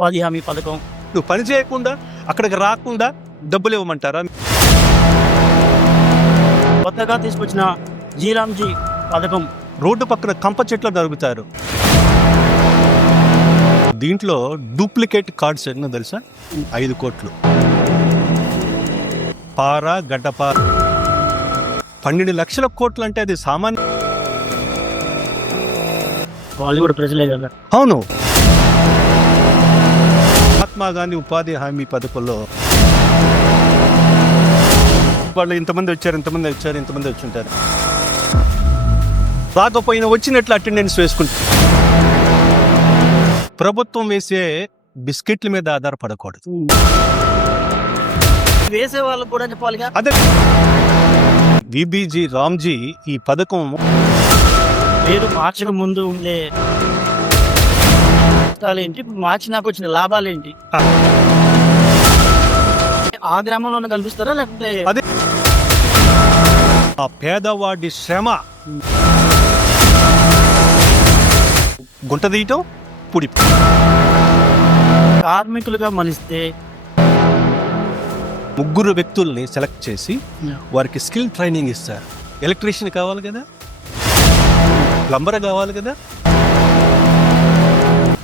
ఉపాధి హామీ పథకం. నువ్వు పని చేయకుండా అక్కడికి రాకుండా డబ్బులు ఇవ్వమంటారా? కొత్తగా తీసుకొచ్చిన జీరాంజీ పథకం. రోడ్డు పక్కన కంప చెట్లు నరుగుతారు. దీంట్లో డూప్లికేట్ కార్డ్స్ ఎన్నో తెలుసా? 5 కోట్లు. పారా గడ్డపార 12 లక్షల కోట్లు అంటే అది సామాన్య. వాళ్ళు కూడా ప్రజలే కదా. అవును. మహాత్మా గాంధీ ఉపాధి హామీ పథకంలో వాళ్ళు ఇంతమంది వచ్చుంటారు. రాకపోయినా వచ్చినట్లు అటెండెన్స్ వేసుకుంటారు. ప్రభుత్వం వేసే బిస్కెట్ల మీద ఆధారపడకూడదు. వేసే వాళ్ళకు కూడా చెప్పాలిగా. అదే విబిజీ రామ్జీ ఈ పథకం పేరు మార్చక ముందు ఉండే ఏంటి, మార్చినాక వచ్చిన లాభాలేంటి, ఆ గ్రామంలోనే కల్పిస్తారా లేకపోతే? అదే ఆ పేదవాడి శ్రమ గుంట తీయటం, పుడి కార్మికులుగా మలిస్తే 3 వ్యక్తుల్ని సెలెక్ట్ చేసి వారికి స్కిల్ ట్రైనింగ్ ఇస్తారు. ఎలక్ట్రీషియన్ కావాలి కదా, ప్లంబర్ కావాలి కదా,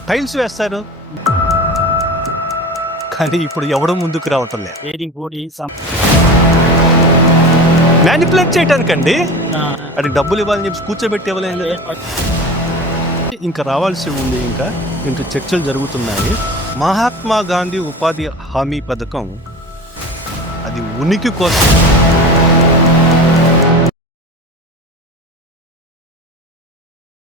టైల్స్ వేస్తారు. కానీ ఇప్పుడు ఎవడో ముందుకు రావటం లేదు. మ్యానిపులేట్ చేయటానికండి. అది డబ్బులు ఇవ్వాలని చెప్పి కూర్చోబెట్టి ఇవ్వలేదు. ఇంకా రావాల్సి ఉంది. ఇంకా చర్చలు జరుగుతున్నాయి. మహాత్మా గాంధీ ఉపాధి హామీ పథకం అది ఉనికి కోసం